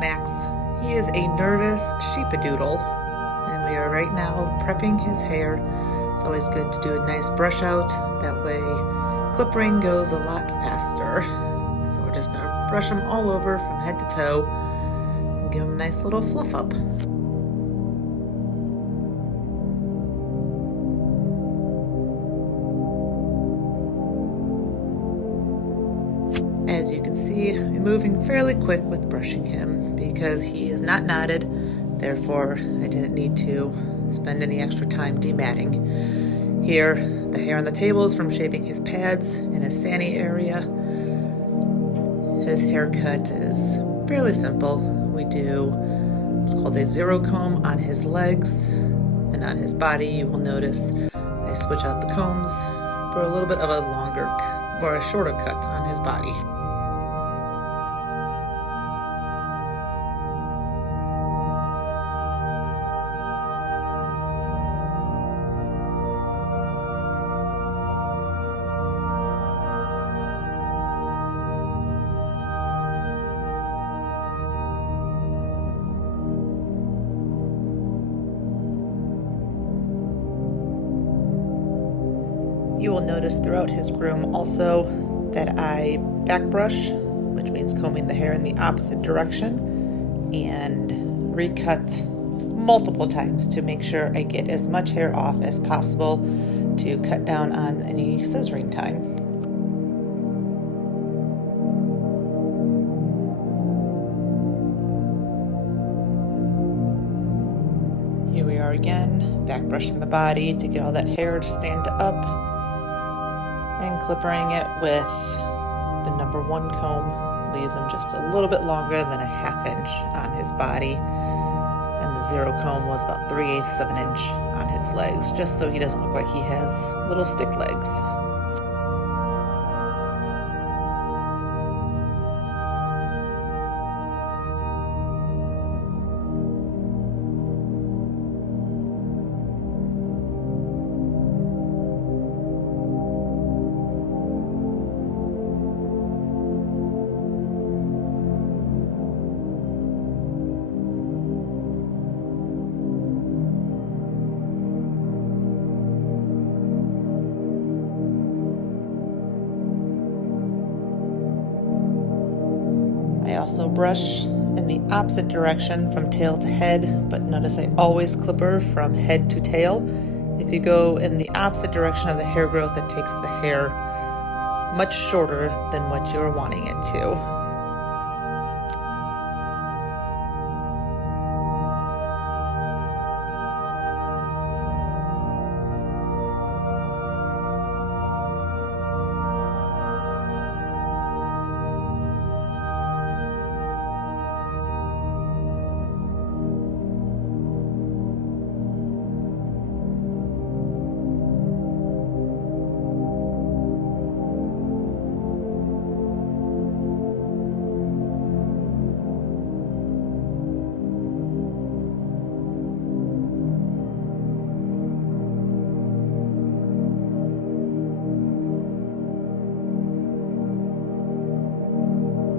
Max. He is a nervous sheep-a-doodle, and we are right now prepping his hair. It's always good to do a nice brush out, that way clipping goes a lot faster. So we're just going to brush him all over from head to toe and give him a nice little fluff up. As you can see, I'm moving fairly quick with brushing him because he is not knotted, therefore I didn't need to spend any extra time dematting. Here, the hair on the table is from shaving his pads in his sani area. His haircut is fairly simple. We do what's called a zero comb on his legs, and on his body you will notice I switch out the combs for a little bit of a longer or a shorter cut on his body. You will notice throughout his groom also that I back brush, which means combing the hair in the opposite direction, and recut multiple times to make sure I get as much hair off as possible to cut down on any scissoring time. Here we are again, back brushing the body to get all that hair to stand up, and clippering it with the number 1 comb. Leaves him just a little bit longer than a 1/2 inch on his body, and the zero comb was about 3/8 of an inch on his legs, just so he doesn't look like he has little stick legs. I also brush in the opposite direction from tail to head, but notice I always clipper from head to tail. If you go in the opposite direction of the hair growth, it takes the hair much shorter than what you're wanting it to.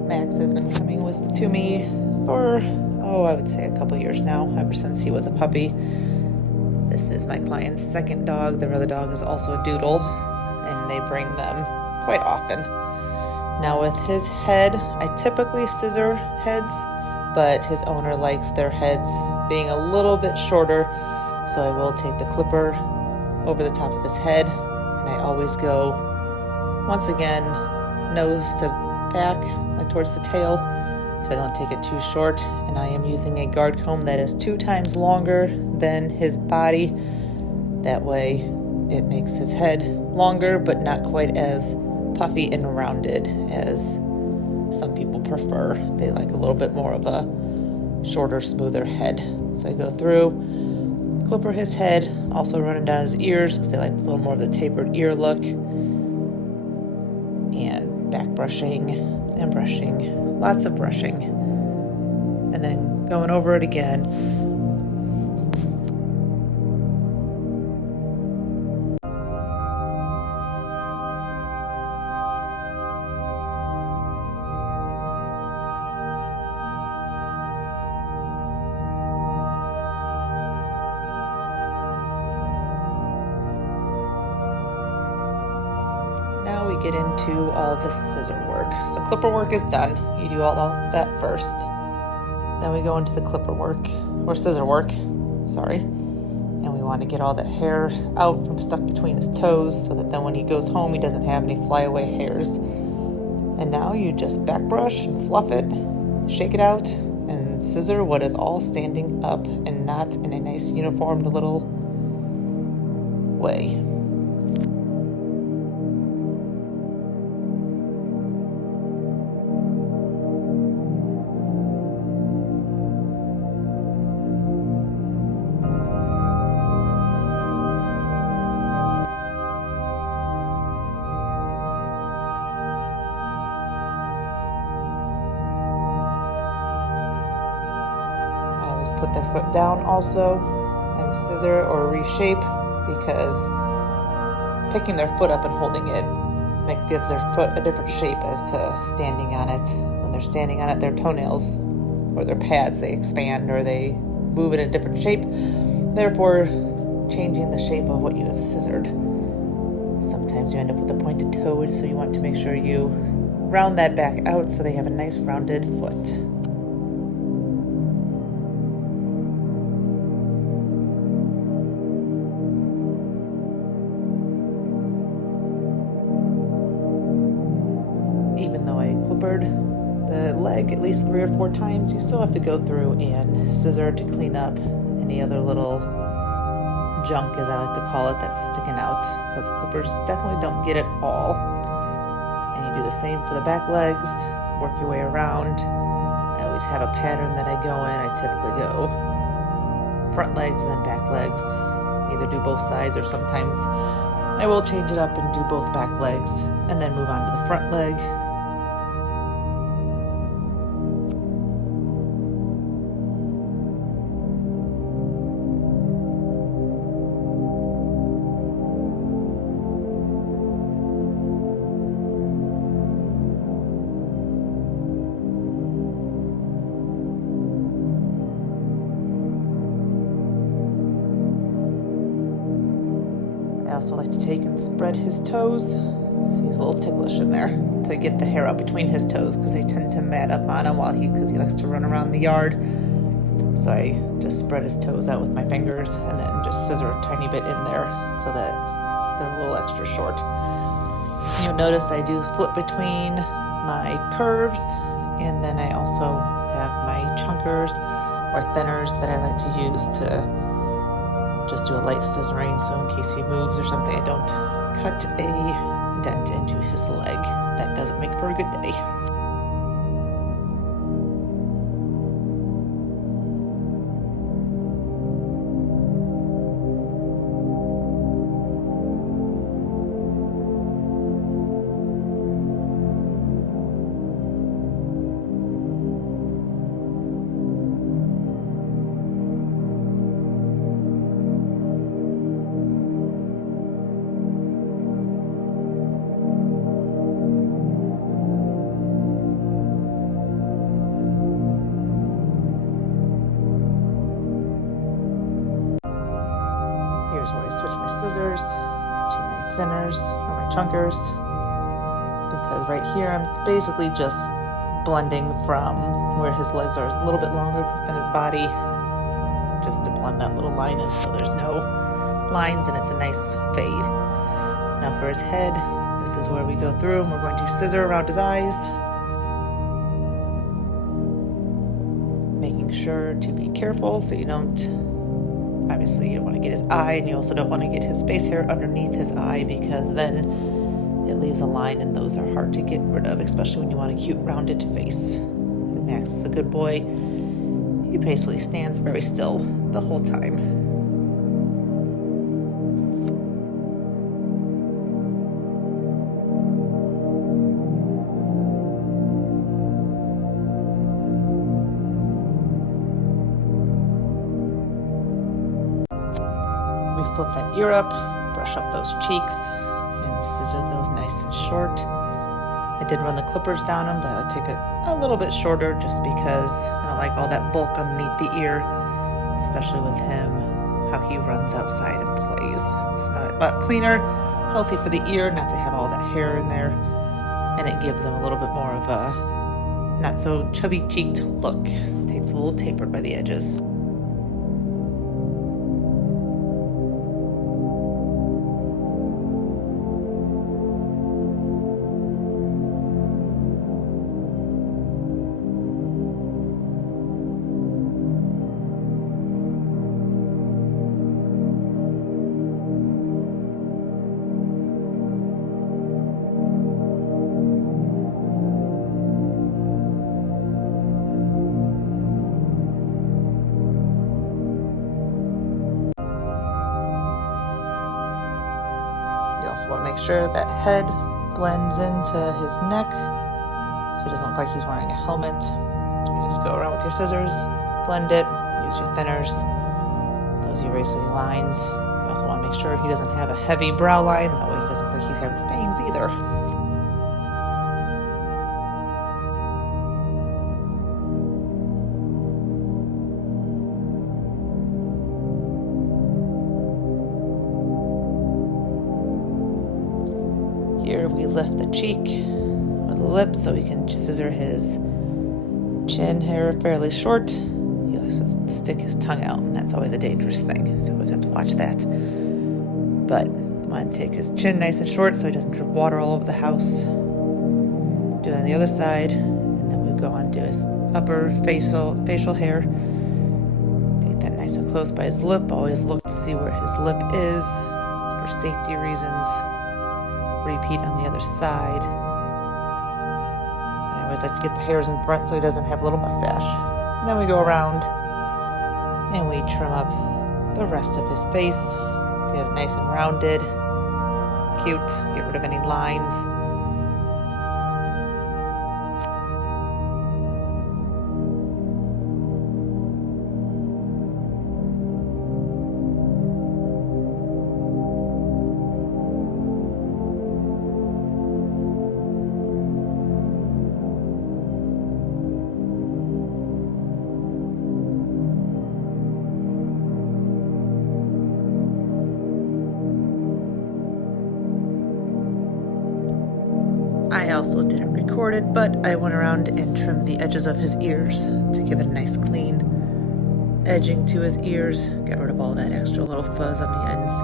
Max has been coming to me for, I would say a couple years now, ever since he was a puppy. This is my client's second dog. Their other dog is also a doodle, and they bring them quite often. Now with his head, I typically scissor heads, but his owner likes their heads being a little bit shorter, so I will take the clipper over the top of his head, and I always go, once again, nose to back, like towards the tail, so I don't take it too short. And I am using a guard comb that is 2 times longer than his body. That way it makes his head longer, but not quite as puffy and rounded as some people prefer. They like a little bit more of a shorter, smoother head. So I go through, clipper his head, also running down his ears because they like a little more of the tapered ear look, and back brushing and brushing, lots of brushing, and then going over it again. now we get into all the scissor work. So clipper work is done. You do all that first. Then we go into the clipper work, or scissor work, sorry. And we want to get all that hair out from stuck between his toes so that then when he goes home, he doesn't have any flyaway hairs. And now you just back brush and fluff it, shake it out, and scissor what is all standing up and not in a nice uniformed little way. Put their foot down also and scissor or reshape, because picking their foot up and holding it gives their foot a different shape as to standing on it. When they're standing on it, their toenails or their pads, they expand or they move in a different shape, therefore changing the shape of what you have scissored. Sometimes you end up with a pointed toe, so you want to make sure you round that back out so they have a nice rounded foot. Even though I clippered the leg at least 3 or 4 times, you still have to go through and scissor to clean up any other little junk, as I like to call it, that's sticking out, because the clippers definitely don't get it all. And you do the same for the back legs, work your way around. I always have a pattern that I go in. I typically go front legs and then back legs, either do both sides, or sometimes I will change it up and do both back legs and then move on to the front leg. I also like to take and spread his toes. See, he's a little ticklish in there, to get the hair out between his toes, because they tend to mat up on him because he likes to run around the yard. So I just spread his toes out with my fingers and then just scissor a tiny bit in there so that they're a little extra short. You'll notice I do flip between my curves, and then I also have my chunkers or thinners that I like to use to just do a light scissoring, so in case he moves or something, I don't cut a dent into his leg. That doesn't make for a good day. Here's where I switch my scissors to my thinners or my chunkers, because right here I'm basically just blending from where his legs are a little bit longer than his body, just to blend that little line in so there's no lines and it's a nice fade. Now for his head, this is where we go through and we're going to scissor around his eyes, making sure to be careful so you don't, obviously you don't want to get his eye, and you also don't want to get his face hair underneath his eye, because then it leaves a line and those are hard to get rid of, especially when you want a cute rounded face. And Max is a good boy. He basically stands very still the whole time. We flip that ear up, brush up those cheeks, and scissor those nice and short. I did run the clippers down them, but I'll take it a little bit shorter just because I don't like all that bulk underneath the ear, especially with him, how he runs outside and plays. It's not a lot cleaner, healthy for the ear not to have all that hair in there, and it gives him a little bit more of a not so chubby cheeked look. Takes a little tapered by the edges. You also want to make sure that head blends into his neck so he doesn't look like he's wearing a helmet. So you just go around with your scissors, blend it, use your thinners. Those erase any lines. You also want to make sure he doesn't have a heavy brow line, that way he doesn't look like he's having spangs either. Here we lift the cheek with the lip so we can scissor his chin hair fairly short. He likes to stick his tongue out, and that's always a dangerous thing, so you always have to watch that. But I want to take his chin nice and short so he doesn't drip water all over the house. Do it on the other side, and then we go on to his upper facial hair. Take that nice and close by his lip. Always look to see where his lip is. It's for safety reasons. Repeat on the other side. I always like to get the hairs in front so he doesn't have a little mustache. And then we go around and we trim up the rest of his face. Get it nice and rounded, cute, get rid of any lines. I also didn't record it, but I went around and trimmed the edges of his ears to give it a nice clean edging to his ears. Get rid of all that extra little fuzz on the ends.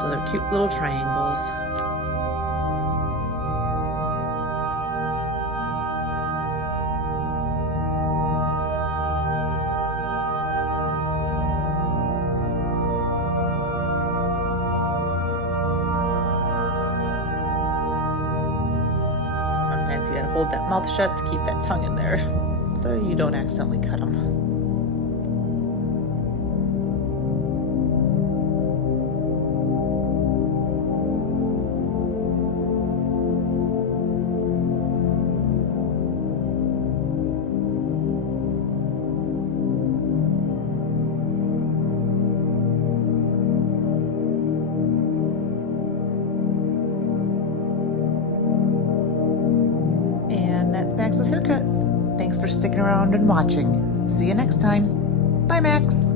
So they're cute little triangles. Sometimes you gotta hold that mouth shut to keep that tongue in there so you don't accidentally cut them. And that's Max's haircut. Thanks for sticking around and watching. See you next time. Bye, Max.